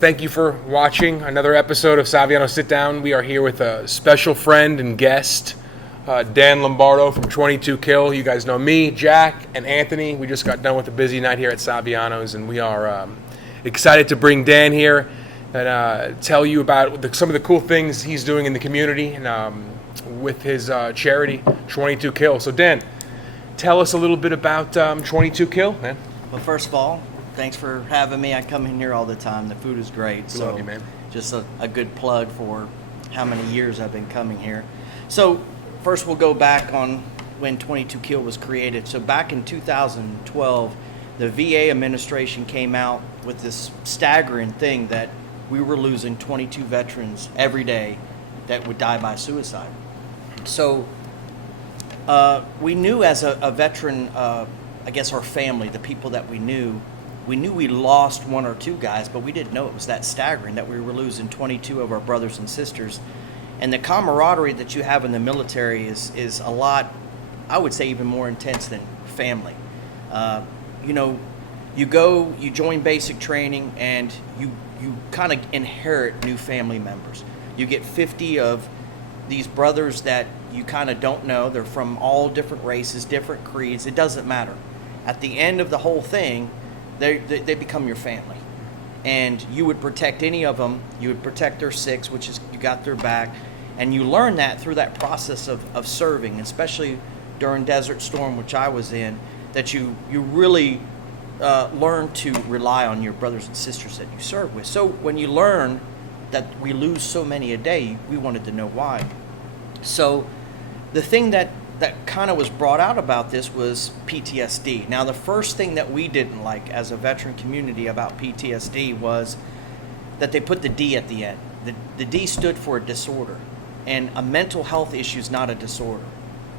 Thank you for watching another episode of Savianos Sit Down. We are here with a special friend and guest, Dan Lombardo from 22 Kill. You guys know me, Jack, and Anthony. We just got done with a busy night here at Savianos, and we are excited to bring Dan here and tell you about some of the cool things he's doing in the community and with his charity, 22 Kill. So, Dan, tell us a little bit about 22 Kill, man. Well, first of all, thanks for having me. I come in here all the time. The food is great. We love you, man. Just a good plug for how many years I've been coming here. So first we'll go back on when 22 Kill was created. So back in 2012, the VA administration came out with this staggering thing that we were losing 22 veterans every day that would die by suicide. So we knew as a veteran, I guess our family, the people that we knew we lost one or two guys, but we didn't know it was that staggering that we were losing 22 of our brothers and sisters. And the camaraderie that you have in the military is a lot, I would say, even more intense than family. You join basic training, and you kind of inherit new family members. You get 50 of these brothers that you kind of don't know. They're from all different races, different creeds. It doesn't matter. At the end of the whole thing, they become your family, and you would protect any of them. You would protect their six, which is you got their back, and you learn that through that process of serving, especially during Desert Storm, which I was in, that you really learn to rely on your brothers and sisters that you serve with. So when you learn that we lose so many a day, we wanted to know why. So the thing that kind of was brought out about this was PTSD. Now, the first thing that we didn't like as a veteran community about PTSD was that they put the D at the end. The D stood for a disorder, and a mental health issue is not a disorder.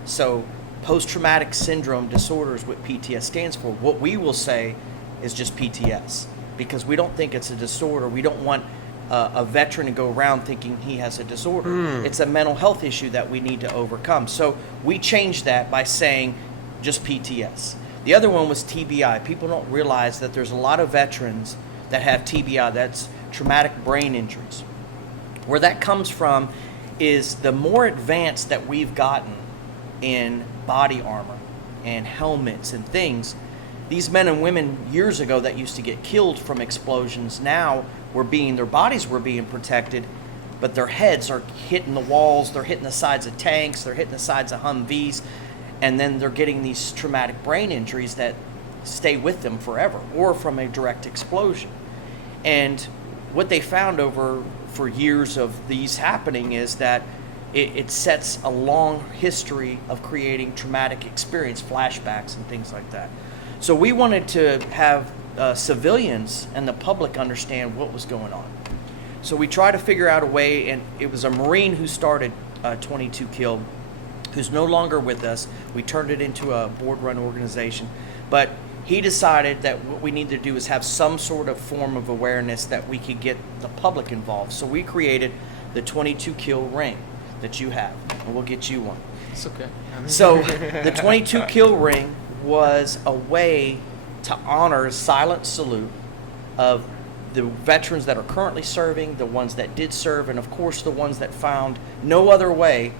So post-traumatic syndrome disorder is what PTS stands for. What we will say is just PTS, because we don't think it's a disorder. We don't want a veteran to go around thinking he has a disorder. It's a mental health issue that we need to overcome. So we changed that by saying just PTS. The other one was TBI. People don't realize that there's a lot of veterans that have TBI, that's traumatic brain injuries. Where that comes from is the more advanced that we've gotten in body armor and helmets and things, these men and women years ago that used to get killed from explosions now their bodies were being protected, but their heads are hitting the walls, they're hitting the sides of tanks, they're hitting the sides of Humvees, and then they're getting these traumatic brain injuries that stay with them forever, or from a direct explosion. And what they found for years of these happening is that it sets a long history of creating traumatic experience, flashbacks and things like that. So we wanted to have civilians and the public understand what was going on. So we tried to figure out a way, and it was a Marine who started 22 Kill, who's no longer with us. We turned it into a board-run organization, but he decided that what we needed to do is have some sort of form of awareness that we could get the public involved. So we created the 22 Kill ring that you have, and we'll get you one. It's okay. So the 22 Kill ring was a way to honor a silent salute of the veterans that are currently serving, the ones that did serve, and of course the ones that found no other way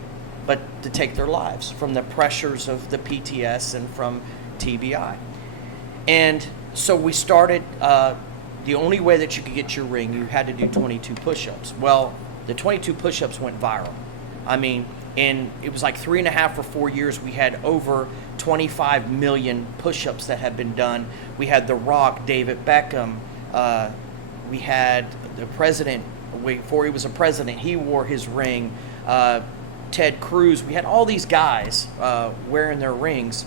but to take their lives from the pressures of the PTS and from TBI. And so we started, the only way that you could get your ring, you had to do 22 push-ups. Well, the 22 push-ups went viral. I mean, it was like 3.5 or 4 years, we had over 25 million push-ups that had been done. We had The Rock, David Beckham. We had the president, before he was a president, he wore his ring. Ted Cruz. We had all these guys wearing their rings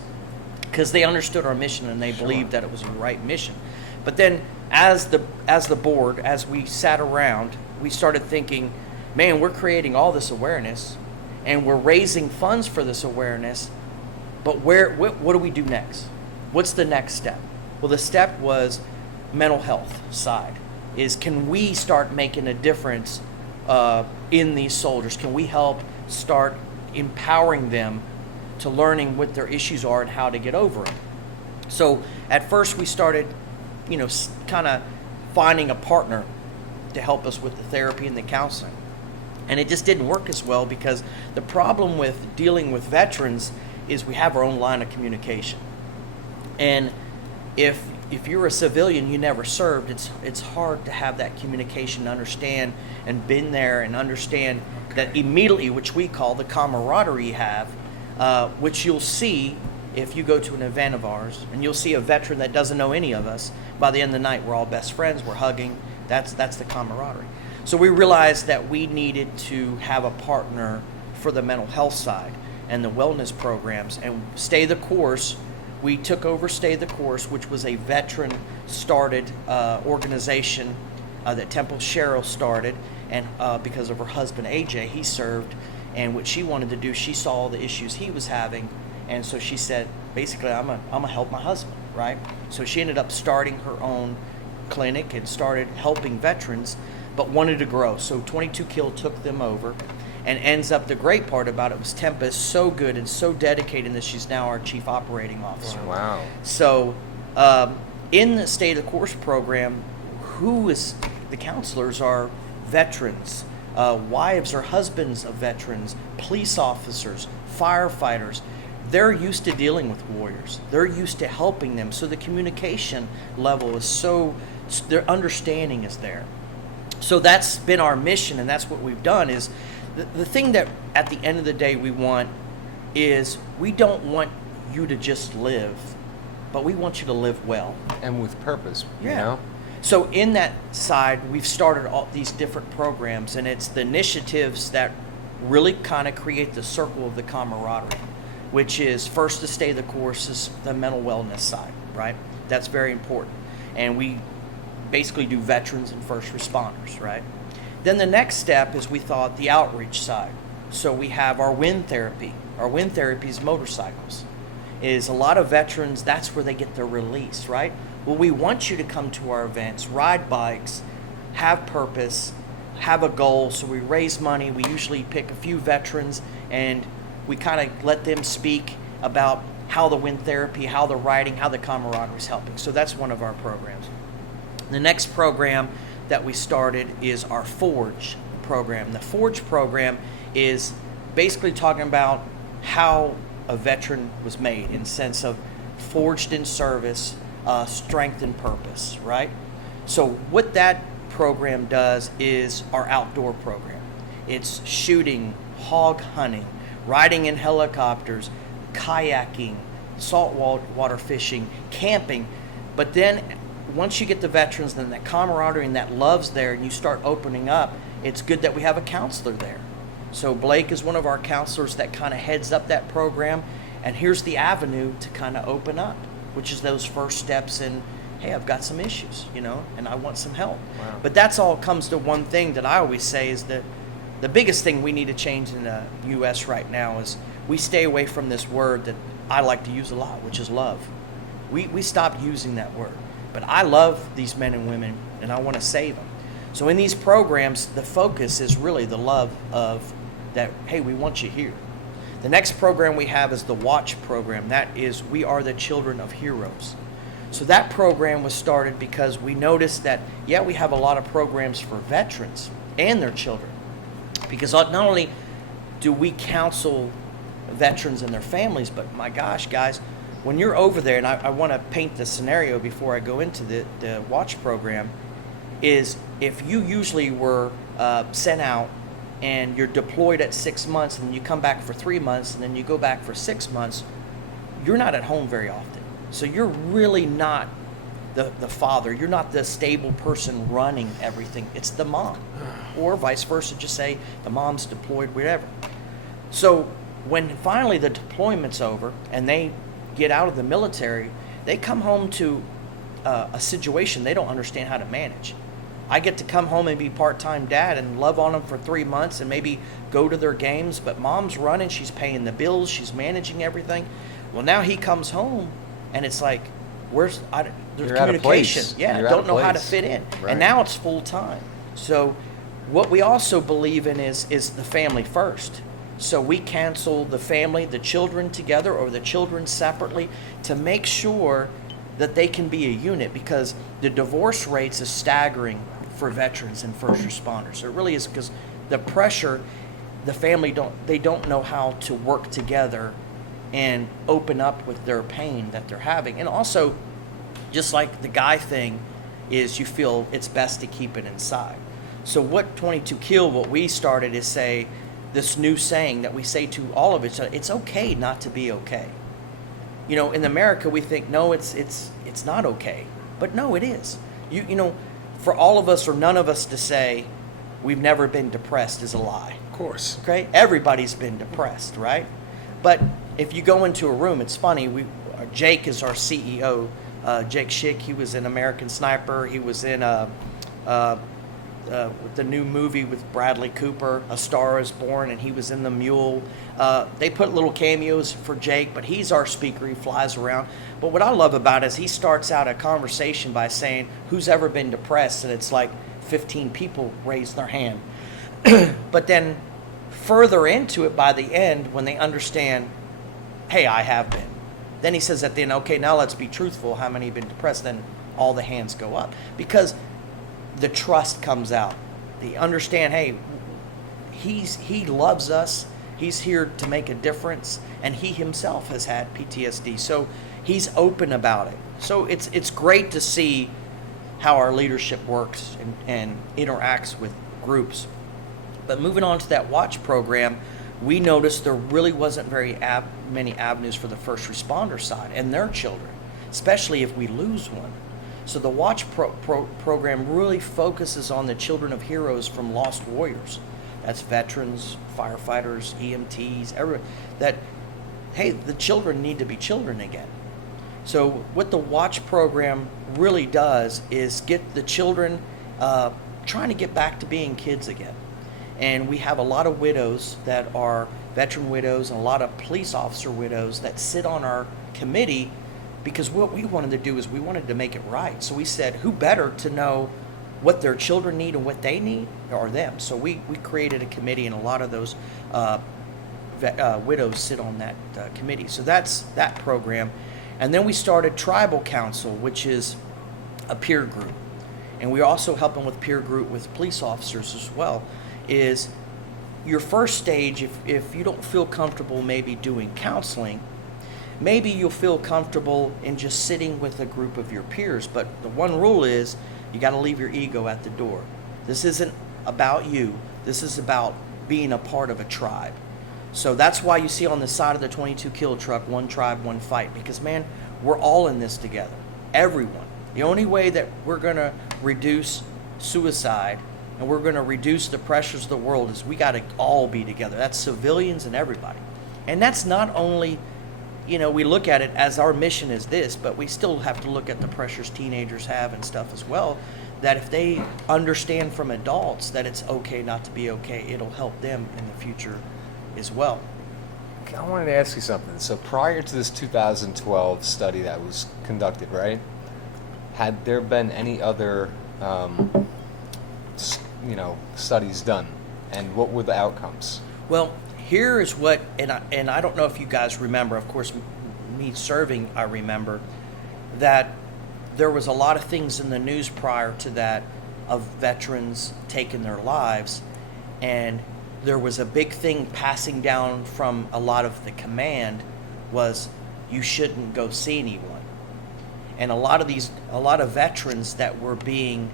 because they understood our mission and they believed that it was the right mission. But then as the board, as we sat around, we started thinking, man, we're creating all this awareness and we're raising funds for this awareness, but what do we do next? What's the next step? Well, the step was mental health side. Can we start making a difference in these soldiers? Can we help start empowering them to learning what their issues are and how to get over them? So at first we started, kind of finding a partner to help us with the therapy and the counseling. And it just didn't work as well because the problem with dealing with veterans is we have our own line of communication. And if you're a civilian, you never served, it's hard to have that communication, understand and been there and understand that immediately, which we call the camaraderie you have, which you'll see if you go to an event of ours and you'll see a veteran that doesn't know any of us. By the end of the night, we're all best friends, we're hugging. That's the camaraderie. So we realized that we needed to have a partner for the mental health side and the wellness programs. And Stay the Course, we took over Stay the Course, which was a veteran-started organization that Temple Cheryl started, and because of her husband AJ, he served. And what she wanted to do, she saw all the issues he was having, and so she said, basically, I'm gonna help my husband, right? So she ended up starting her own clinic and started helping veterans, but wanted to grow. So 22 Kill took them over, and ends up, the great part about it was Tempa is so good and so dedicated that she's now our chief operating officer. Wow. So in the Stay the Course program, the counselors are veterans, wives or husbands of veterans, police officers, firefighters. They're used to dealing with warriors. They're used to helping them. So the communication level is their understanding is there. So that's been our mission, and that's what we've done. Is the thing that at the end of the day we want is, we don't want you to just live, but we want you to live well. And with purpose, Yeah. you know? So in that side, we've started all these different programs, and it's the initiatives that really kind of create the circle of the camaraderie, which is first to Stay the Course is the mental wellness side, right? That's very important. And we basically do veterans and first responders, right? Then the next step is, we thought, the outreach side. So we have our wind therapy. Our wind therapy is motorcycles. Is a lot of veterans, that's where they get their release, right? Well, we want you to come to our events, ride bikes, have purpose, have a goal. So we raise money. We usually pick a few veterans and we kind of let them speak about how the wind therapy, how the riding, how the camaraderie is helping. So that's one of our programs. The next program that we started is our Forge program. The Forge program is basically talking about how a veteran was made, in the sense of forged in service, strength and purpose, right? So what that program does is our outdoor program. It's shooting, hog hunting, riding in helicopters, kayaking, saltwater fishing, camping. But then once you get the veterans, then that camaraderie and that love's there, and you start opening up, it's good that we have a counselor there. So Blake is one of our counselors that kind of heads up that program, and here's the avenue to kind of open up, which is those first steps in, hey, I've got some issues, and I want some help. Wow. But that's all comes to one thing that I always say is that the biggest thing we need to change in the U.S. right now is we stay away from this word that I like to use a lot, which is love. We stopped using that word. But I love these men and women, and I want to save them. So in these programs, the focus is really the love of that, hey, we want you here. The next program we have is the Watch program. That is, we are the children of heroes. So that program was started because we noticed that, we have a lot of programs for veterans and their children. Because not only do we counsel veterans and their families, but my gosh, guys, when you're over there, and I want to paint the scenario before I go into the Watch program, is if you usually were sent out and you're deployed at 6 months, and then you come back for 3 months, and then you go back for 6 months, you're not at home very often. So you're really not the father. You're not the stable person running everything. It's the mom. Or vice versa, just say the mom's deployed, wherever. So when finally the deployment's over and they get out of the military, they come home to a situation they don't understand how to manage. I get to come home and be part-time dad and love on them for 3 months and maybe go to their games, but mom's running, she's paying the bills, she's managing everything. Well, now he comes home and it's like, there's You're out of communication. place. Yeah, You're out don't of know how to place. fit in. Right. And now it's full-time. So what we also believe in is the family first. So we cancel the family, the children together or the children separately to make sure that they can be a unit, because the divorce rates is staggering for veterans and first responders. So it really is because the pressure, the family don't know how to work together and open up with their pain that they're having. And also, just like the guy thing is, you feel it's best to keep it inside. So what 22 Kill, what we started is say this new saying that we say to all of it, it's okay not to be okay. You know, in America we think no, it's not okay, but no, it is. You know, for all of us or none of us to say we've never been depressed is a lie. Of course. Okay, everybody's been depressed, right? But if you go into a room, it's funny. Jake is our CEO. Jake Schick. He was in American Sniper. He was in with the new movie with Bradley Cooper, A Star Is Born, and he was in The Mule. They put little cameos for Jake, but he's our speaker. He flies around. But what I love about it is he starts out a conversation by saying, who's ever been depressed? And it's like 15 people raise their hand. But then further into it, by the end, when they understand, hey, I have been. Then he says at the end, okay, now let's be truthful. How many have been depressed? Then all the hands go up. Because the trust comes out. They understand, hey, he loves us. He's here to make a difference. And he himself has had PTSD. So he's open about it. So it's great to see how our leadership works and interacts with groups. But moving on to that watch program, we noticed there really wasn't very many avenues for the first responder side and their children, especially if we lose one. So the watch program really focuses on the children of heroes from lost warriors. That's veterans, firefighters, EMTs, everyone. That, hey, the children need to be children again. So what the watch program really does is get the children trying to get back to being kids again. And we have a lot of widows that are veteran widows and a lot of police officer widows that sit on our committee, because what we wanted to do is we wanted to make it right. So we said, who better to know what their children need and what they need are them. So we created a committee, and a lot of those widows sit on that committee. So that's that program. And then we started Tribal Council, which is a peer group. And we're also helping with peer group with police officers as well. Is your first stage, if you don't feel comfortable maybe doing counseling, maybe you'll feel comfortable in just sitting with a group of your peers. But the one rule is you got to leave your ego at the door. This isn't about you. This is about being a part of a tribe. So that's why you see on the side of the 22 Kill truck, one tribe, one fight. Because, man, we're all in this together. Everyone. The only way that we're going to reduce suicide and we're going to reduce the pressures of the world is we got to all be together. That's civilians and everybody. And that's not only, you know, we look at it as our mission is this, but we still have to look at the pressures teenagers have and stuff as well, that if they understand from adults that it's okay not to be okay, it'll help them in the future as well. I wanted to ask you something. So prior to this 2012 study that was conducted, right, had there been any other studies done, and what were the outcomes? Well, here is what, and I don't know if you guys remember, of course, me serving, I remember, that there was a lot of things in the news prior to that of veterans taking their lives, and there was a big thing passing down from a lot of the command was you shouldn't go see anyone. And a lot of veterans that were being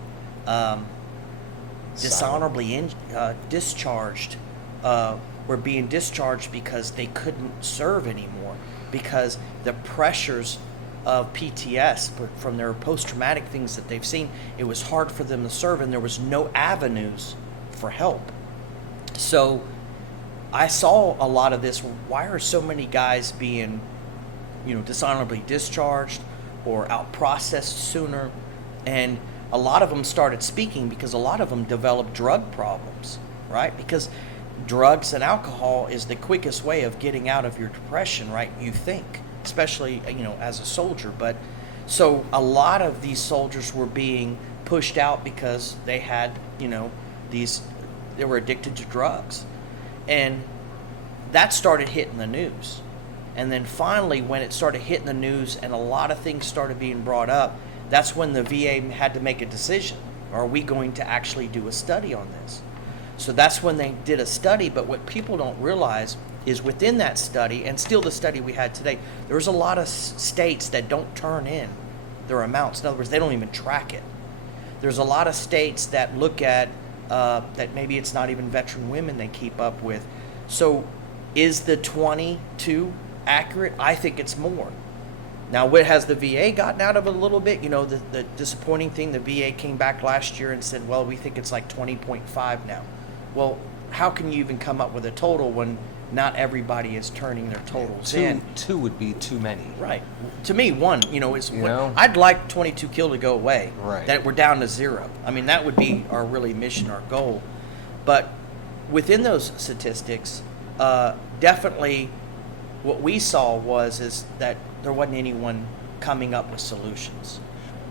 dishonorably discharged were being discharged because they couldn't serve anymore, because the pressures of PTS from their post-traumatic things that they've seen, it was hard for them to serve, and there was no avenues for help. So I saw a lot of this. Why are so many guys being, dishonorably discharged or out processed sooner? And a lot of them started speaking because a lot of them developed drug problems, right? Because drugs and alcohol is the quickest way of getting out of your depression, right? You think, especially, as a soldier. But so a lot of these soldiers were being pushed out because they had, they were addicted to drugs. And that started hitting the news. And then finally, when it started hitting the news and a lot of things started being brought up, that's when the VA had to make a decision. Are we going to actually do a study on this? So that's when they did a study, but what people don't realize is within that study, and still the study we had today, there's a lot of states that don't turn in their amounts. In other words, they don't even track it. There's a lot of states that look at that maybe it's not even veteran women they keep up with. So is the 22 accurate? I think it's more. Now, what has the VA gotten out of it a little bit? You know, the disappointing thing, the VA came back last year and said, well, we think it's like 20.5 now. Well, how can you even come up with a total when not everybody is turning their totals in? Two would be too many. Right. To me, one, is You know? I'd like 22 kill to go away. Right. That we're down to 0. I mean, that would be our really mission, our goal. But within those statistics, definitely what we saw is that there wasn't anyone coming up with solutions.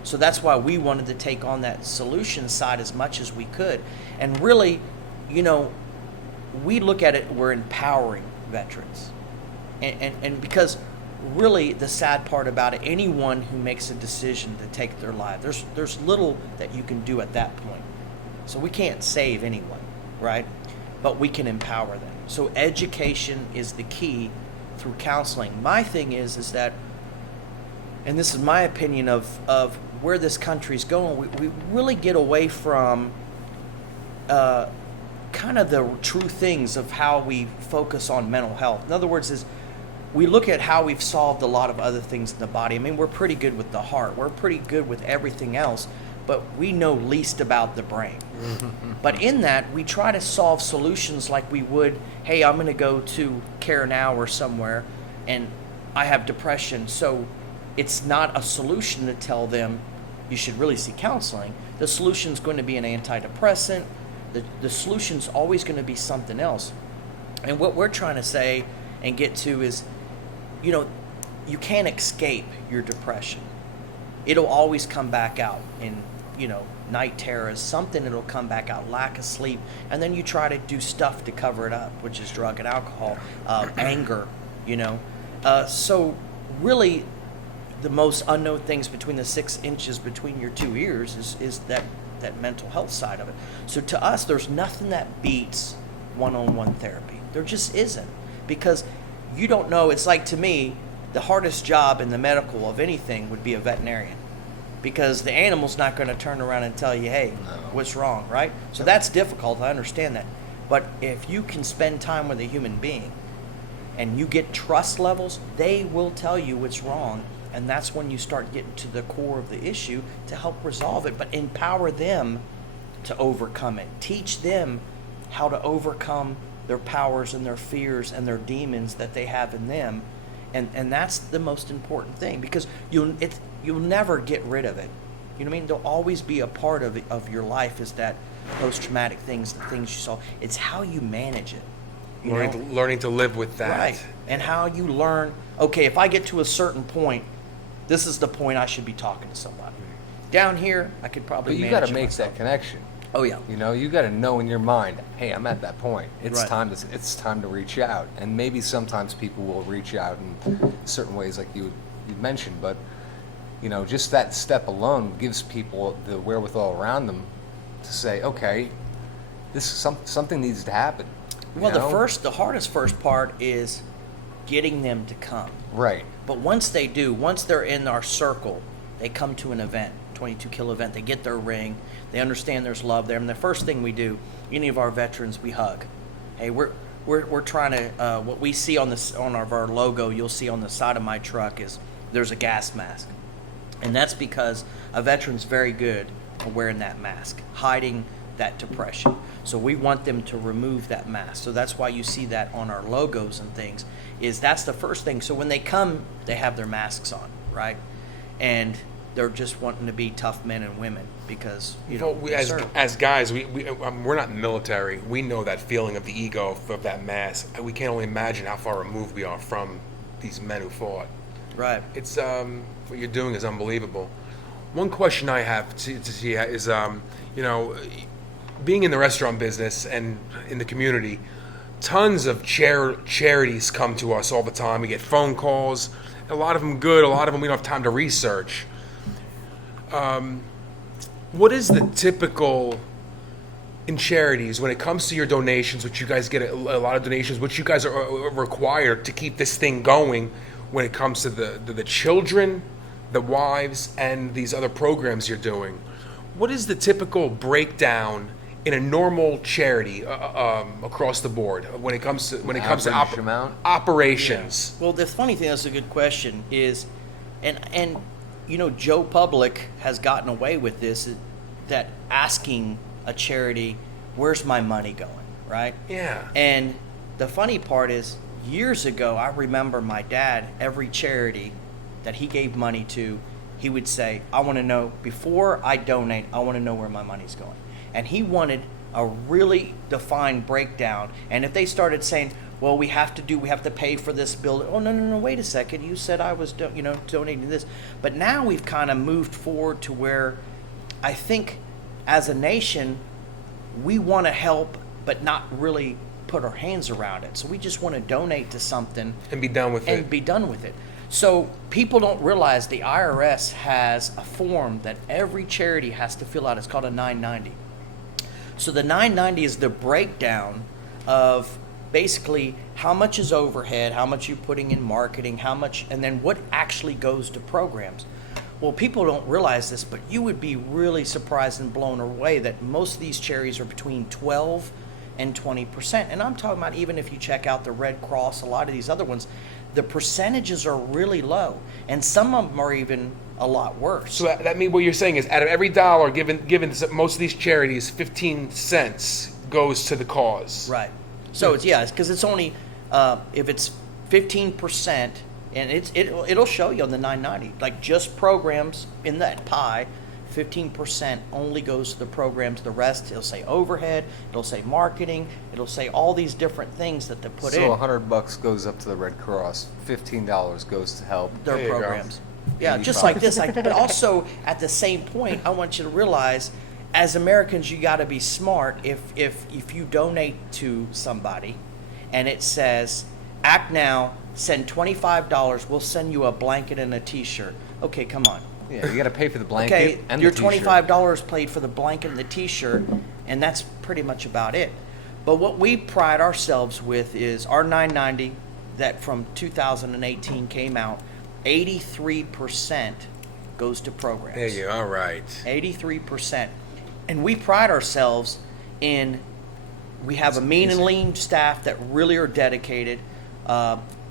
So that's why we wanted to take on that solution side as much as we could. And really, we look at it, we're empowering veterans. And because really the sad part about it, anyone who makes a decision to take their life, there's little that you can do at that point. So we can't save anyone, right? But we can empower them. So education is the key through counseling. My thing is that, and this is my opinion of where this country's going, we really get away from kind of the true things of how we focus on mental health. In other words, is we look at how we've solved a lot of other things in the body. I mean, we're pretty good with the heart. We're pretty good with everything else, but we know least about the brain. But in that, we try to solve solutions like we would, hey, I'm going to go to Care Now or somewhere, and I have depression. So it's not a solution to tell them you should really see counseling. The solution is going to be an antidepressant. The solution's always going to be something else. And what we're trying to say and get to is, you can't escape your depression. It'll always come back out in, night terrors, something that'll come back out, lack of sleep, and then you try to do stuff to cover it up, which is drug and alcohol, anger, So really, the most unknown things between the 6 inches between your 2 ears is that mental health side of it. So to us, there's nothing that beats one-on-one therapy. There just isn't, because you don't know. It's like, to me, the hardest job in the medical of anything would be a veterinarian, because the animal's not going to turn around and tell you, hey, what's wrong, right? So that's difficult. I understand that. But if you can spend time with a human being and you get trust levels, they will tell you what's wrong. And that's when you start getting to the core of the issue to help resolve it, but empower them to overcome it. Teach them how to overcome their powers and their fears and their demons that they have in them. And that's the most important thing, because you'll never get rid of it. You know what I mean? There'll always be a part of your life is that post-traumatic things, the things you saw. It's how you manage it. Learning to live with that. Right. And how you learn, okay, if I get to a certain point, this is the point I should be talking to somebody. Down here, I could probably But you manage got to make myself. that connection. Oh, yeah. You got to know in your mind, hey, I'm at that point. It's Right. It's time to reach out. And maybe sometimes people will reach out in certain ways, like you mentioned. But just that step alone gives people the wherewithal around them to say, okay, something needs to happen. Well, the hardest first part is getting them to come. Right. But once they do, once they're in our circle, they come to an event, 22 kill event, they get their ring, they understand there's love there. And the first thing we do, any of our veterans, we hug. Hey, we're trying to, what we see on our logo, you'll see on the side of my truck is there's a gas mask. And that's because a veteran's very good at wearing that mask, hiding that depression. So we want them to remove that mask. So that's why you see that on our logos and things, is that's the first thing. So when they come, they have their masks on, right? And they're just wanting to be tough men and women because, we, as guys, we're not military. We know that feeling of the ego of that mask. We can't only imagine how far removed we are from these men who fought. Right. It's what you're doing is unbelievable. One question I have to see is, being in the restaurant business and in the community, tons of charities come to us all the time. We get phone calls. A lot of them good. A lot of them we don't have time to research. What is the typical in charities when it comes to your donations, which you guys get a lot of donations, which you guys are required to keep this thing going when it comes to the children, the wives, and these other programs you're doing? What is the typical breakdown in a normal charity across the board when it comes to Average amount? operations? Well, the funny thing, that's a good question, is, and you know, Joe Public has gotten away with this, that asking a charity, where's my money going, right? Yeah. And the funny part is, years ago, I remember my dad, every charity that he gave money to, he would say, I want to know, before I donate, I want to know where my money's going. And he wanted a really defined breakdown. And if they started saying, well, we have to pay for this building. Oh, no, wait a second. You said I was, donating this. But now we've kind of moved forward to where I think as a nation, we want to help, but not really put our hands around it. So we just want to donate to something And be done with it. So people don't realize the IRS has a form that every charity has to fill out. It's called a 990. So the 990 is the breakdown of basically how much is overhead, how much you're putting in marketing, how much, and then what actually goes to programs. Well, people don't realize this, but you would be really surprised and blown away that most of these charities are between 12 and 20%. And I'm talking about even if you check out the Red Cross, a lot of these other ones, the percentages are really low, and some of them are even a lot worse. So that means what you're saying is, out of every dollar given to most of these charities, 15 cents goes to the cause. Right. So it's because it's only if it's 15%, and it'll show you on the 990, like just programs in that pie. 15% only goes to the programs. The rest, it'll say overhead, it'll say marketing, it'll say all these different things that they put in. So $100 goes up to the Red Cross, $15 goes to help Their programs. Yeah, just like this. But also at the same point, I want you to realize, as Americans, you got to be smart. If you donate to somebody, and it says, act now, send $25, we'll send you a blanket and a T-shirt. Okay, come on. Yeah, you got to pay for the blanket Okay, and your the T-shirt. $25 paid for the blanket and the T-shirt, and that's pretty much about it. But what we pride ourselves with is our 990 that from 2018 came out, 83% goes to programs. There you go. All right. 83%. And we pride ourselves in, we have a mean and lean staff that really are dedicated.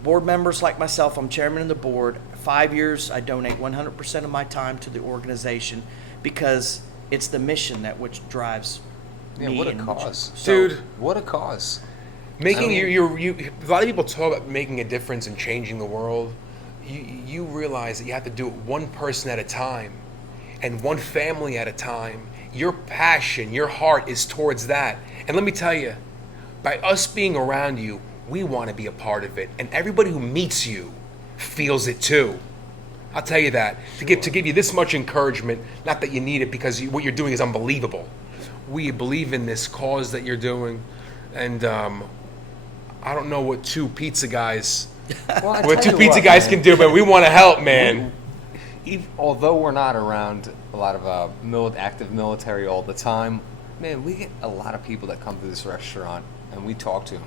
Board members like myself, I'm chairman of the board. 5 years, I donate 100% of my time to the organization because it's the mission that which drives me. What a and cause. Dude. What a cause. Making a lot of people talk about making a difference and changing the world. You realize that you have to do it one person at a time and one family at a time. Your passion, your heart is towards that. And let me tell you, by us being around you, we want to be a part of it. And everybody who meets you feels it too. I'll tell you that. To give you this much encouragement, not that you need it because what you're doing is unbelievable. We believe in this cause that you're doing. And I don't know what two pizza guys guys can do, but we want to help, man. Although we're not around a lot of active military all the time, man, we get a lot of people that come to this restaurant and we talk to them.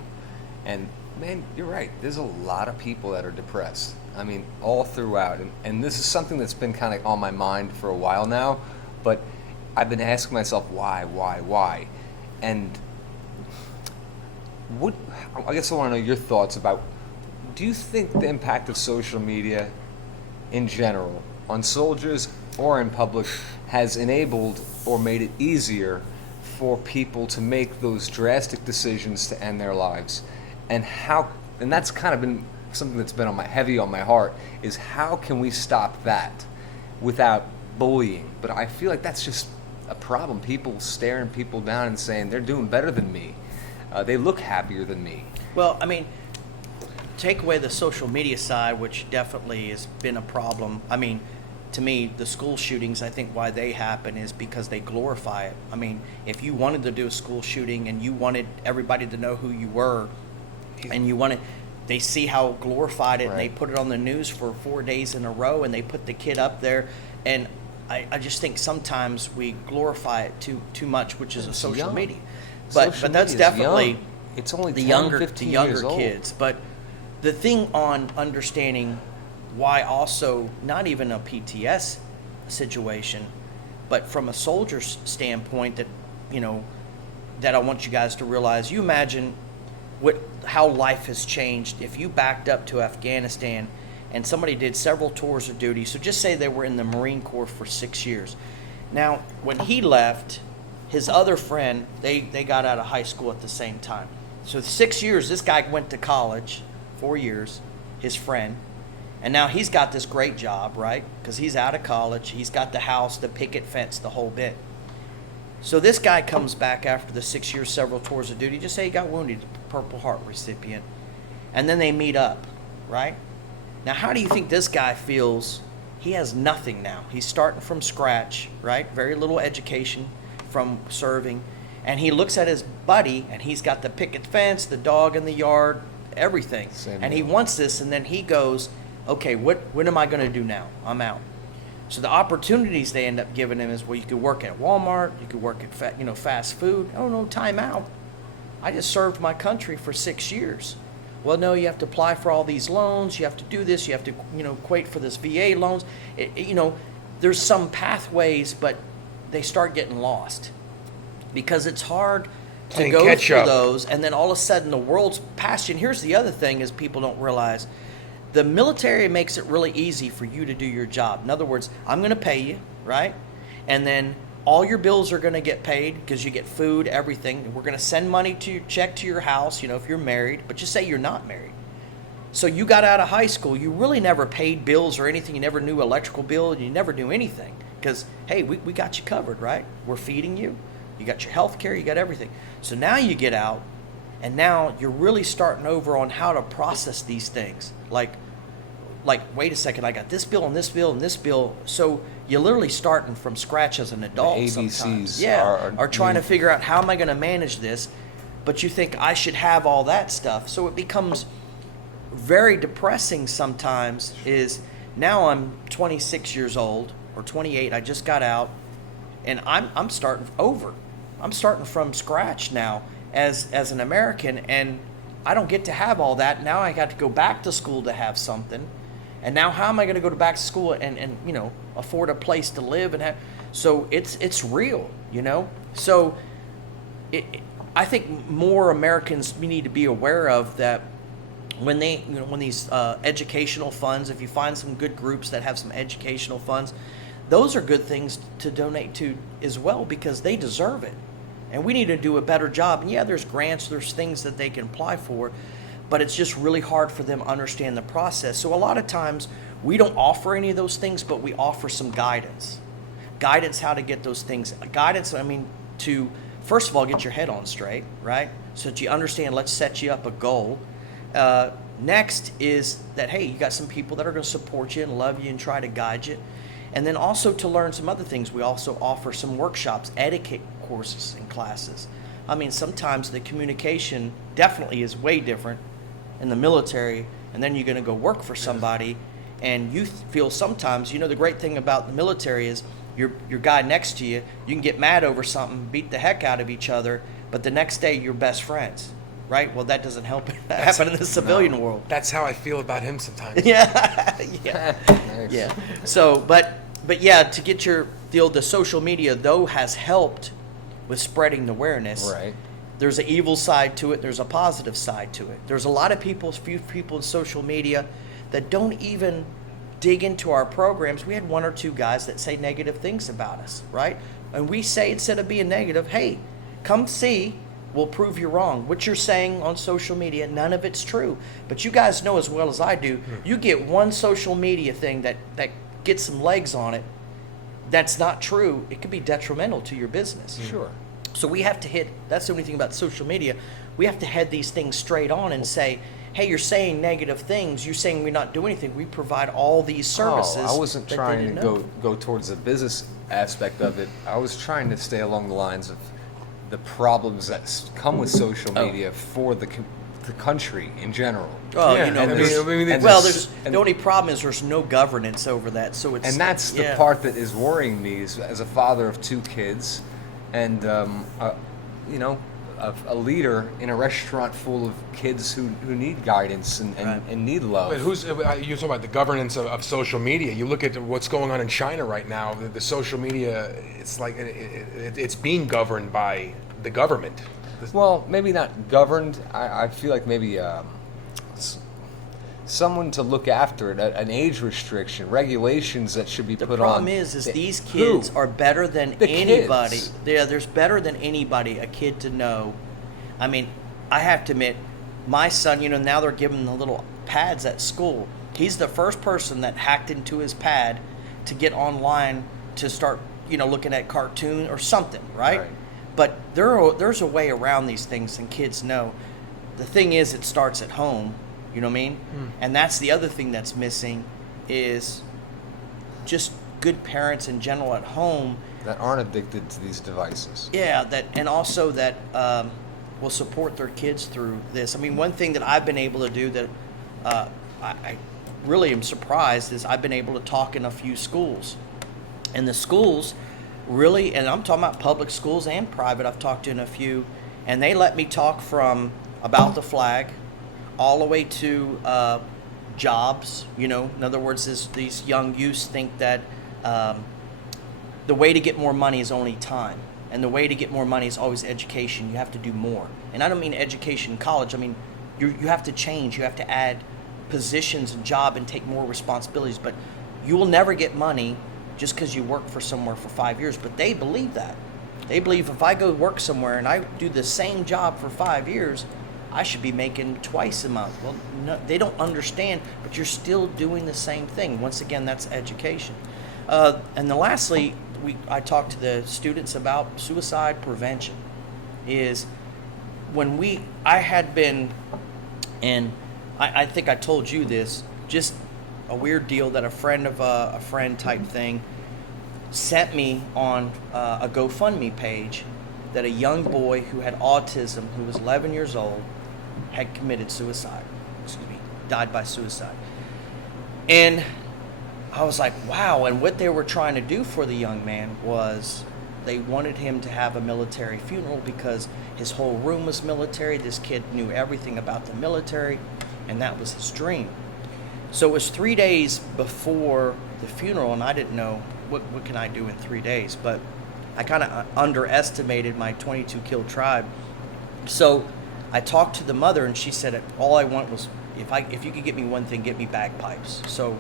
And man, you're right. There's a lot of people that are depressed. I mean, all throughout. And this is something that's been kind of on my mind for a while now, but I've been asking myself, why? And I guess I want to know your thoughts about, do you think the impact of social media in general on soldiers or in public has enabled or made it easier for people to make those drastic decisions to end their lives? And that's kind of been something that's been heavy on my heart, is how can we stop that without bullying? But I feel like that's just a problem. People staring people down and saying they're doing better than me. They look happier than me. Well, I mean, take away the social media side, which definitely has been a problem. I mean, to me, the school shootings, I think why they happen is because they glorify it. I mean, if you wanted to do a school shooting and you wanted everybody to know who you were, and they see how glorified it, right. And they put it on the news for 4 days in a row, and they put the kid up there. And I just think sometimes we glorify it too much, which is a social young. media. Social But that's media is definitely young. It's only the 10, younger 15 years old. kids. But the thing on understanding why also not even a PTS situation, but from a soldier's standpoint that that I want you guys to realize. You imagine how life has changed if you backed up to Afghanistan and somebody did several tours of duty. So just say they were in the Marine Corps for 6 years. Now, when he left, his other friend, they got out of high school at the same time. So 6 years, this guy went to college, 4 years, his friend, and now he's got this great job, right? Because he's out of college, he's got the house, the picket fence, the whole bit. So this guy comes back after the 6 years, several tours of duty. Just say he got wounded, Purple Heart recipient. And then they meet up, right? Now, how do you think this guy feels? He has nothing now. He's starting from scratch, right? Very little education from serving. And he looks at his buddy, and he's got the picket fence, the dog in the yard, everything. And he wants this, and then he goes, okay, what am I going to do now? I'm out. So the opportunities they end up giving him is, well, you could work at Walmart, you could work at fast food. Oh no, time out. I just served my country for 6 years. Well, no, you have to apply for all these loans. You have to do this. You have to equate for this VA loans. There's some pathways, but they start getting lost because it's hard to go through those. And then all of a sudden, the world's past you. And here's the other thing: is people don't realize. The military makes it really easy for you to do your job. In other words, I'm going to pay you, right? And then all your bills are going to get paid because you get food, everything. We're going to send money to your check to your house, if you're married. But just say you're not married. So you got out of high school. You really never paid bills or anything. You never knew electrical bill. You never knew anything because, hey, we got you covered, right? We're feeding you. You got your health care. You got everything. So now you get out. And now you're really starting over on how to process these things. Like, wait a second, I got this bill and this bill and this bill. So you're literally starting from scratch as an adult the sometimes. ABCs Yeah, are trying to figure out how am I going to manage this. But you think I should have all that stuff. So it becomes very depressing sometimes is now I'm 26 years old or 28. I just got out and I'm starting over. I'm starting from scratch now. As an American, and I don't get to have all that. Now I got to go back to school to have something, and now how am I going to go back to school and afford a place to live and have? So it's real, So I think more Americans we need to be aware of that when when these educational funds, if you find some good groups that have some educational funds, those are good things to donate to as well because they deserve it. And we need to do a better job. And yeah, there's grants, there's things that they can apply for, but it's just really hard for them to understand the process. So a lot of times we don't offer any of those things, but we offer some guidance. Guidance how to get those things. Guidance, to first of all get your head on straight, right? So that you understand, let's set you up a goal. Next is that, hey, you got some people that are going to support you and love you and try to guide you. And then also to learn some other things, we also offer some workshops, etiquette courses and classes. Sometimes the communication definitely is way different in the military, and then you're going to go work for somebody, and you feel sometimes, the great thing about the military is your guy next to you, you can get mad over something, beat the heck out of each other, but the next day you're best friends, right? Well, that doesn't happen in the civilian world. That's how I feel about him sometimes. Yeah. Nice. Yeah. So, but yeah, to get the social media though has helped with spreading the awareness. Right. There's an evil side to it. There's a positive side to it. There's a lot of few people in social media that don't even dig into our programs. We had one or two guys that say negative things about us, right? And we say, instead of being negative, hey, come see, we'll prove you wrong. What you're saying on social media, none of it's true. But you guys know as well as I do, you get one social media thing that gets some legs on it, that's not true, it could be detrimental to your business. Sure. So we have to that's the only thing about social media, we have to head these things straight on and say, hey, you're saying negative things, you're saying we not do anything, we provide all these services. I wasn't that trying they to didn't go towards the business aspect of it. I was trying to stay along the lines of the problems that come with social media for the the country in general. Oh, Yeah, you know, I mean, there's- I mean, it's- well, there's and- the only problem is there's no governance over that. So it's And that's the yeah. part that is worrying me is, as a father of 2 kids and, you know, a leader in a restaurant full of kids who need guidance and, Right. and need love. But you're talking about the governance of social media. You look at what's going on in China right now. The social media, it's like it's being governed by the government. Well, maybe not governed. I feel like maybe someone to look after it, an age restriction, regulations that should be The put on. problem is these kids are better than The anybody. kids. Yeah, there's better than anybody a kid to know. I mean, I have to admit, my son, you know, now they're giving the little pads at school. He's the first person that hacked into his pad to get online to start, you know, looking at cartoon or something, right? But there's a way around these things, and kids know. The thing is, it starts at home. You know what I mean? And that's the other thing that's missing is just good parents in general at home. That aren't addicted to these devices. Yeah, that and also that will support their kids through this. I mean, one thing that I've been able to do that I really am surprised is I've been able to talk in a few schools, and the schools really, and I'm talking about public schools and private. I've talked to in a few, and they let me talk from about the flag all the way to jobs. You know, in other words, these young youths think that the way to get more money is only time, and the way to get more money is always education. You have to do more, and I don't mean education in college. I mean you have to change. You have to add positions and job and take more responsibilities. But you will never get money just because you work for somewhere for 5 years. But they believe that. They believe if I go work somewhere and I do the same job for 5 years, I should be making twice the amount. Well, no, they don't understand, but you're still doing the same thing. Once again, that's education. And then lastly, I talked to the students about suicide prevention. Is when I had been, and I think I told you this, just a weird deal that a friend of a friend type thing sent me on a GoFundMe page that a young boy who had autism, who was 11 years old, had committed suicide. Died by suicide. And I was like, wow. And what they were trying to do for the young man was they wanted him to have a military funeral because his whole room was military. This kid knew everything about the military, and that was his dream. So it was 3 days before the funeral, and I didn't know what can I do in 3 days, but I kind of underestimated my 22 kill tribe. So I talked to the mother, and she said all I want was if you could get me one thing, get me bagpipes. So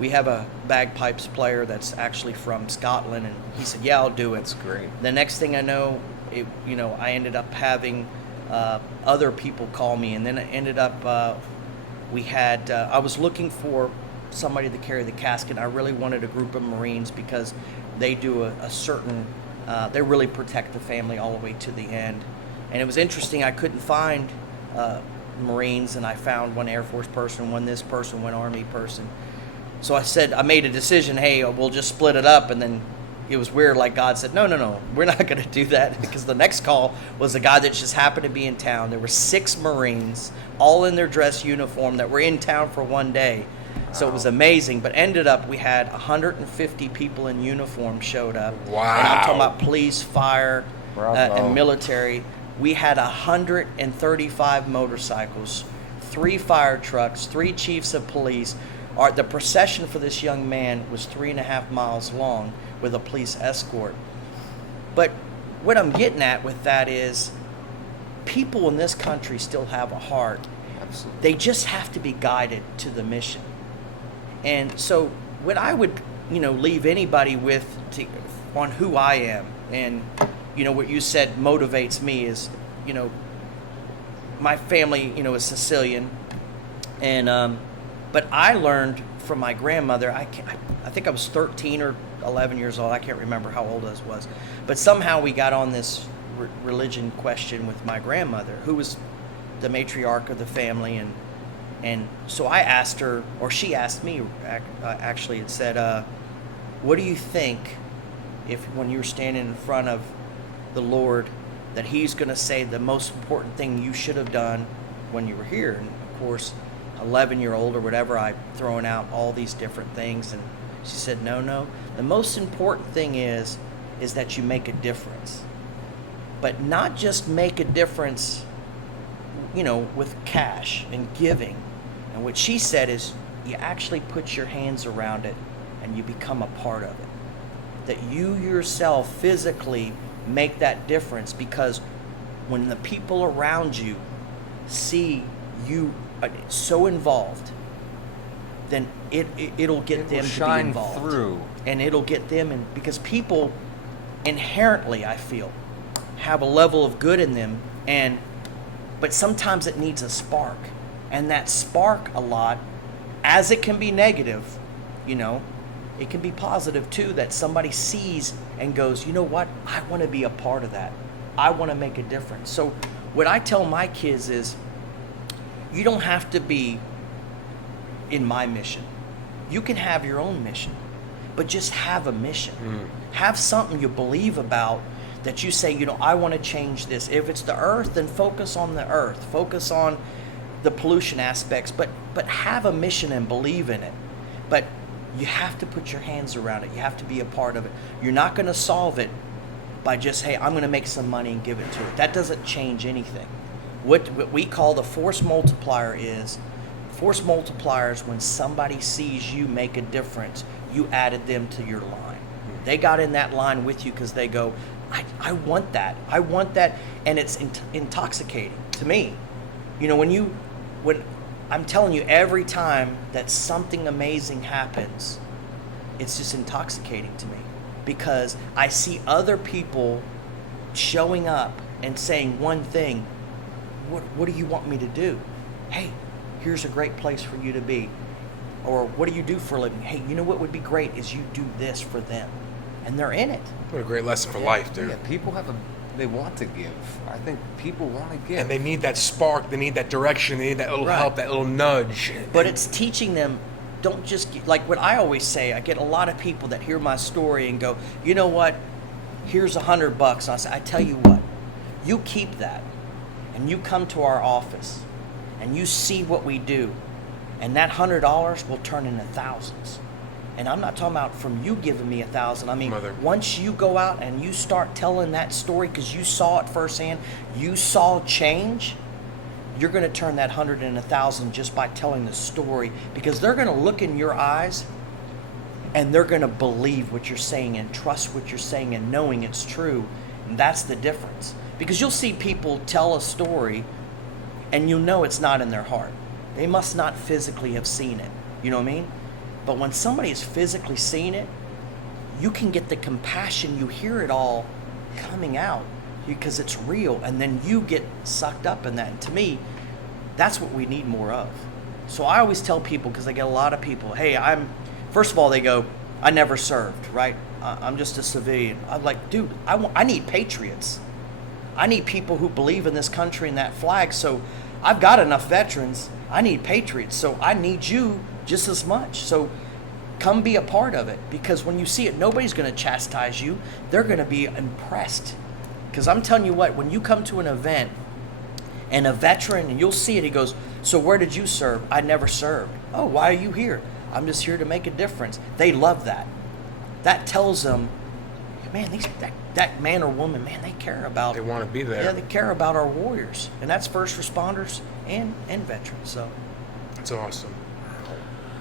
we have a bagpipes player that's actually from Scotland, and he said, yeah, I'll do it. That's great. The next thing I know, I ended up having other people call me, and then it ended up I was looking for somebody to carry the casket. I really wanted a group of Marines because they do a certain, they really protect the family all the way to the end. And it was interesting, I couldn't find Marines, and I found one Air Force person, one this person, one Army person. So I made a decision, hey, we'll just split it up, and then it was weird, like God said, no, we're not going to do that, because the next call was a guy that just happened to be in town. There were 6 Marines, all in their dress uniform, that were in town for one day. So it was amazing, but ended up we had 150 people in uniform showed up. Wow. And I'm talking about police, fire, Bravo. and military. We had 135 motorcycles, 3 fire trucks, 3 chiefs of police. The procession for this young man was 3.5 miles long with a police escort. But what I'm getting at with that is people in this country still have a heart. Absolutely. They just have to be guided to the mission. And so what I would, leave anybody with on who I am, and, what you said motivates me is, my family, is Sicilian. And, but I learned from my grandmother, I think I was 13 or 11 years old. I can't remember how old I was. But somehow we got on this religion question with my grandmother, who was the matriarch of the family. And so I asked her, or she asked me, actually, it said, what do you think if when you're standing in front of the Lord, that he's going to say the most important thing you should have done when you were here. And of course, 11-year-old or whatever, I throwing out all these different things, and she said, no, the most important thing is that you make a difference, but not just make a difference, with cash and giving. And what she said is you actually put your hands around it and you become a part of it, that you yourself physically make that difference, because when the people around you see you so involved, then it'll get them to be involved. Through. And it'll get them in, because people inherently, I feel, have a level of good in them, but sometimes it needs a spark. And that spark, a lot, as it can be negative, it can be positive too, that somebody sees and goes, you know what, I want to be a part of that. I want to make a difference. So what I tell my kids is, you don't have to be in my mission. You can have your own mission, but just have a mission. Have something you believe about, that you say, I want to change this. If it's the earth, then focus on the earth. Focus on the pollution aspects, but have a mission and believe in it. But you have to put your hands around it. You have to be a part of it. You're not going to solve it by just, hey, I'm going to make some money and give it to it. That doesn't change anything. What we call the force multiplier is when somebody sees you make a difference, you added them to your line. They got in that line with you because they go, I want that. I want that. And it's intoxicating to me. When I'm telling you, every time that something amazing happens, it's just intoxicating to me, because I see other people showing up and saying one thing. What do you want me to do? Hey, here's a great place for you to be. Or what do you do for a living? Hey, you know what would be great is you do this for them. And they're in it. What a great lesson for life, dude. Yeah, people they want to give. I think people want to give. And they need that spark, they need that direction, they need that little help, that little nudge. But it's teaching them, don't just, like what I always say, I get a lot of people that hear my story and go, you know what, here's $100. I say, I tell you what, you keep that and you come to our office and you see what we do, and that $100 will turn into thousands. And I'm not talking about from you giving me $1,000. I mean, once you go out and you start telling that story because you saw it firsthand, you saw change, you're going to turn that 100 into 1,000 just by telling the story, because they're going to look in your eyes and they're going to believe what you're saying and trust what you're saying and knowing it's true. And that's the difference. Because you'll see people tell a story and you'll know it's not in their heart. They must not physically have seen it. You know what I mean? But when somebody has physically seen it, you can get the compassion. You hear it all coming out because it's real. And then you get sucked up in that. And to me, that's what we need more of. So I always tell people, because I get a lot of people, hey, first of all, they go, I never served, right? I'm just a civilian. I'm like, dude, I need patriots. I need people who believe in this country and that flag. So I've got enough veterans. I need patriots. So I need you just as much. So come be a part of it, because when you see it, nobody's going to chastise you. They're going to be impressed. Because I'm telling you what, when you come to an event and a veteran, and you'll see it, he goes, so where did you serve? I never served. Oh, why are you here? I'm just here to make a difference. They love that. That tells them, man, that man or woman, man, they care about. They want to be there. Yeah, they care about our warriors, and that's first responders and veterans. So that's awesome.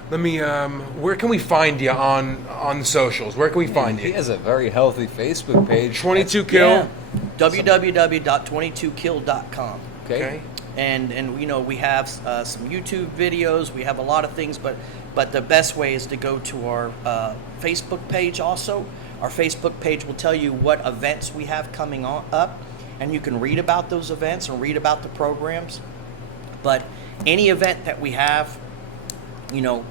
Let me. Where can we find you on the socials? Where can we find you? He has a very healthy Facebook page. 22 Kill. Yeah. www.22kill.com. Okay. And we have some YouTube videos. We have a lot of things, but the best way is to go to our Facebook page also. Our Facebook page will tell you what events we have coming up, and you can read about those events and read about the programs. But any event that we have,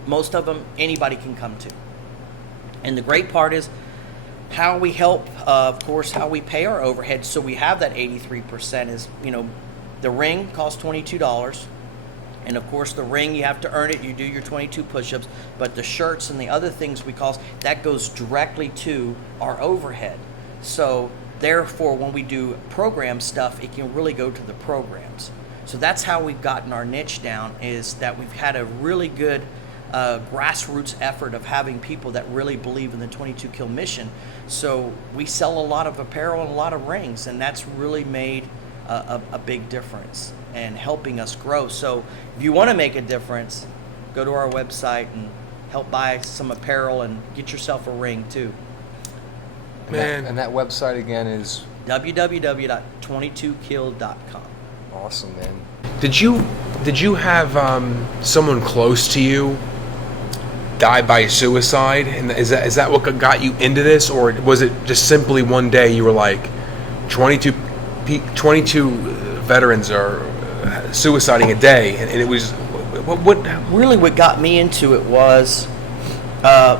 most of them, anybody can come to. And the great part is how we help, of course, how we pay our overhead. So we have that 83% is, the ring costs $22. And of course, the ring, you have to earn it. You do your 22 push-ups. But the shirts and the other things we cost, that goes directly to our overhead. So therefore, when we do program stuff, it can really go to the programs. So that's how we've gotten our niche down, is that we've had a really good grassroots effort of having people that really believe in the 22 Kill mission. So we sell a lot of apparel and a lot of rings, and that's really made a big difference and helping us grow. So if you want to make a difference, go to our website and help buy some apparel and get yourself a ring too. And that website again is www.22kill.com. awesome, man. Did you have someone close to you die by suicide? And is that what got you into this, or was it just simply one day you were like, 22 veterans are suiciding a day, and it was what Really what got me into it was I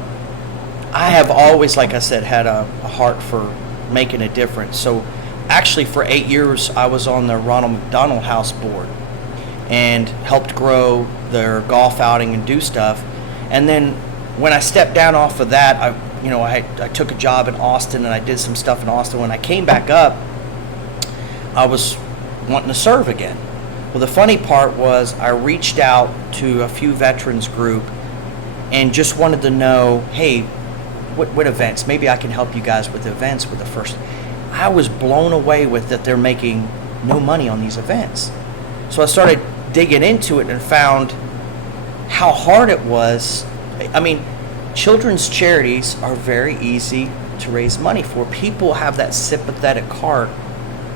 have always, like I said, had a heart for making a difference. So actually for 8 years I was on the Ronald McDonald House board and helped grow their golf outing and do stuff. And then when I stepped down off of that, I took a job in Austin and I did some stuff in Austin. When I came back up, I was wanting to serve again. Well, the funny part was I reached out to a few veterans group and just wanted to know, hey, what events? Maybe I can help you guys with events with the first. I was blown away with that they're making no money on these events. So I started digging into it and found how hard it was. I mean, children's charities are very easy to raise money for. People have that sympathetic heart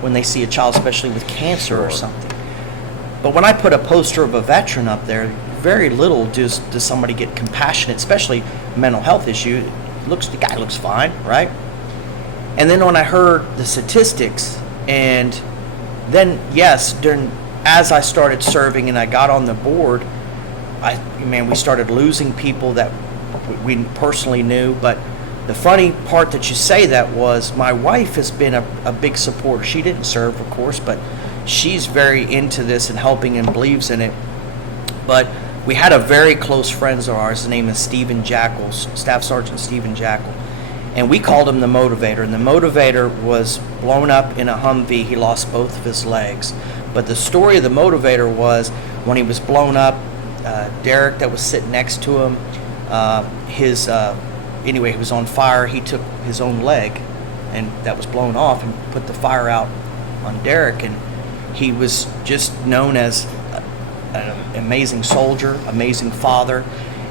when they see a child, especially with cancer or something. But when I put a poster of a veteran up there, very little does somebody get compassionate, especially mental health issue. The guy looks fine, right? And then when I heard the statistics, and then yes, as I started serving and I got on the board, we started losing people that we personally knew. But the funny part that you say that was my wife has been a big supporter. She didn't serve, of course, but she's very into this and helping and believes in it. But we had a very close friend of ours. His name is Stephen Jackal, Staff Sergeant Stephen Jackal. And we called him the Motivator. And the Motivator was blown up in a Humvee. He lost both of his legs. But the story of the Motivator was when he was blown up, Derek that was sitting next to him, he was on fire. He took his own leg and that was blown off and put the fire out on Derek. And he was just known as an amazing soldier, amazing father.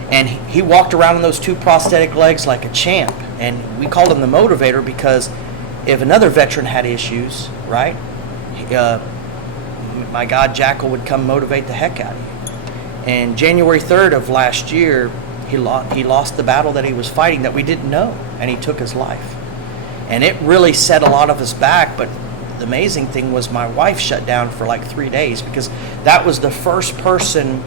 And he walked around on those two prosthetic legs like a champ. And we called him the Motivator because if another veteran had issues, right, my God, Jackal would come motivate the heck out of you. And January 3rd of last year, he lost the battle that he was fighting that we didn't know, and he took his life. And it really set a lot of us back, but the amazing thing was my wife shut down for like 3 days because that was the first person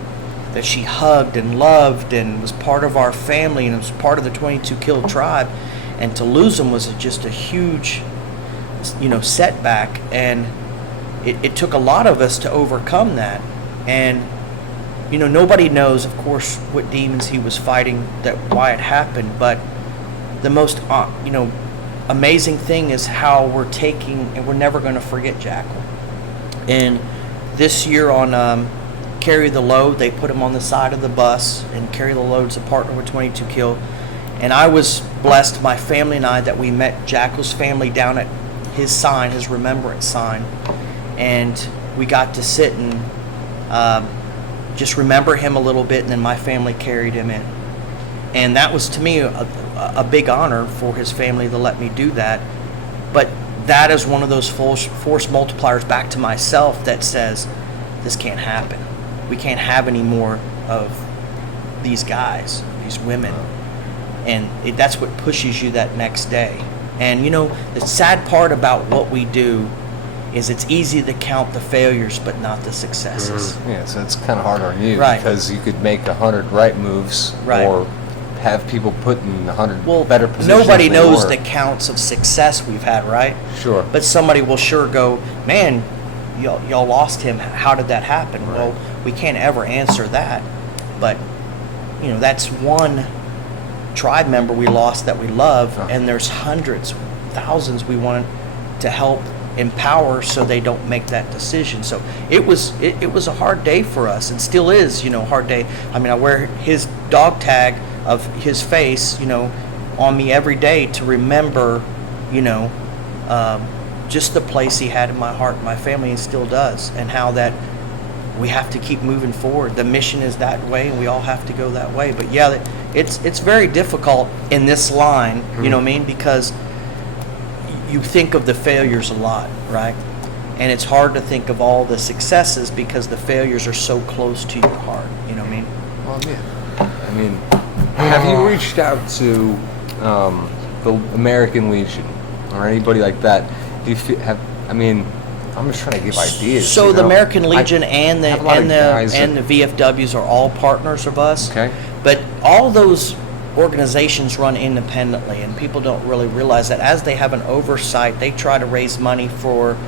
that she hugged and loved and was part of our family and was part of the 22 Kill tribe. And to lose him was just a huge, setback. And it took a lot of us to overcome that. And, nobody knows, of course, what demons he was fighting, why it happened. But the most, amazing thing is how we're and we're never going to forget Jackal. And this year on Carry the Load, they put him on the side of the bus, and Carry the Load's a partner with 22 Kill. And I was blessed, my family and I, that we met Jackal's family down at his sign, his remembrance sign. And we got to sit and just remember him a little bit, and then my family carried him in. And that was, to me, a big honor for his family to let me do that. But that is one of those force multipliers back to myself that says, this can't happen. We can't have any more of these guys, these women. And that's what pushes you that next day. And, the sad part about what we do is it's easy to count the failures but not the successes. Yeah, so it's kind of hard on you, right? Because you could make 100 right moves, right, or have people put in 100 better positions. Nobody knows the counts of success we've had, right? Sure. But somebody will sure go, man, y'all lost him. How did that happen? Right. Well, we can't ever answer that. But, that's one tribe member we lost that we love, and there's hundreds, thousands we want to help in power so they don't make that decision. So it was a hard day for us, and still is, a hard day. I mean, I wear his dog tag of his face, on me every day to remember, just the place he had in my heart, my family, and still does, and how that we have to keep moving forward. The mission is that way, and we all have to go that way. But yeah, it's very difficult in this line, you know what I mean? Because you think of the failures a lot, right? And it's hard to think of all the successes because the failures are so close to your heart, you know what I mean? Well, yeah. I mean, have you reached out to the American Legion or anybody like that? Do you I'm just trying to give ideas. So the American Legion and the and the VFWs are all partners of us. Okay. But all those organizations run independently, and people don't really realize that. As they have an oversight, they try to raise money for.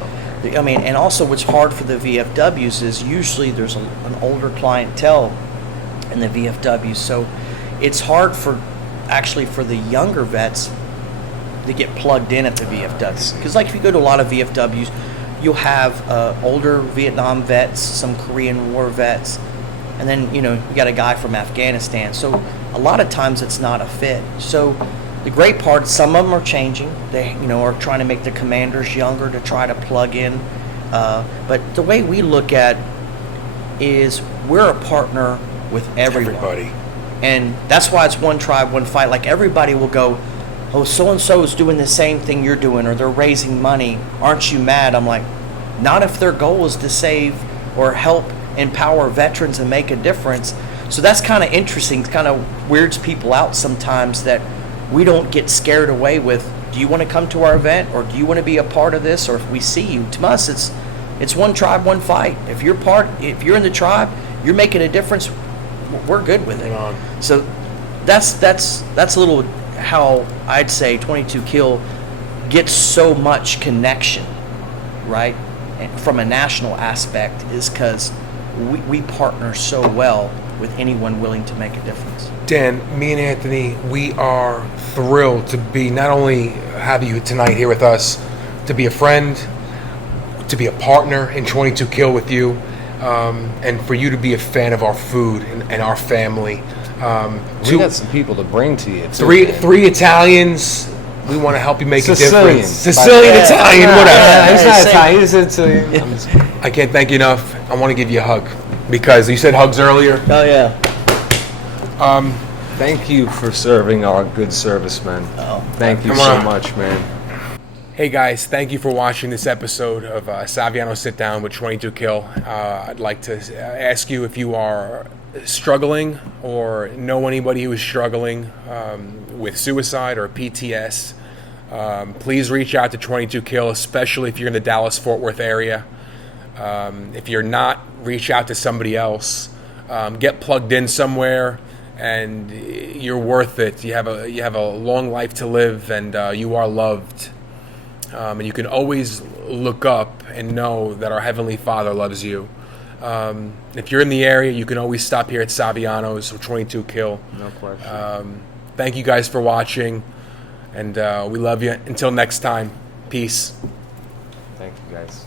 And also what's hard for the VFWs is usually there's an older clientele in the VFWs, so it's hard for the younger vets to get plugged in at the VFWs. Because like if you go to a lot of VFWs, you'll have older Vietnam vets, some Korean War vets, and then you got a guy from Afghanistan. So a lot of times it's not a fit. So the great part, some of them are changing. They are trying to make the commanders younger to try to plug in. But the way we look at is we're a partner with everyone. Everybody. And that's why it's one tribe, one fight. Like everybody will go, oh, so-and-so is doing the same thing you're doing, or they're raising money. Aren't you mad? I'm like, not if their goal is to save or help empower veterans and make a difference. So that's kind of interesting. It kind of weirds people out sometimes that we don't get scared away with, do you want to come to our event, or do you want to be a part of this, or if we see you. To us, it's one tribe, one fight. If you're in the tribe, you're making a difference, we're good with it. So that's a little how I'd say 22 Kill gets so much connection, right? And from a national aspect is because we partner so well with anyone willing to make a difference. Dan, me and Anthony, we are thrilled to be not only have you tonight here with us, to be a friend, to be a partner in 22 Kill with you, and for you to be a fan of our food and our family. We got some people to bring to you. Three Italians. We want to help you make Sicilian. a difference. Sicilian, Italian, whatever. He's not Italian. He's Sicilian. I can't thank you enough. I want to give you a hug because you said hugs earlier. Oh yeah. Thank you for serving our good servicemen. Thank you so much, man. Hey guys, thank you for watching this episode of Savianos Sit Down with 22 Kill. I'd like to ask you if you are struggling or know anybody who is struggling with suicide or PTS. Please reach out to 22 Kill, especially if you're in the Dallas-Fort Worth area. If you're not, reach out to somebody else. Get plugged in somewhere, and you're worth it. You have a long life to live, and you are loved. And you can always look up and know that our Heavenly Father loves you. If you're in the area, you can always stop here at Savianos or 22 Kill. No question. Thank you guys for watching, and we love you. Until next time, peace. Thank you, guys.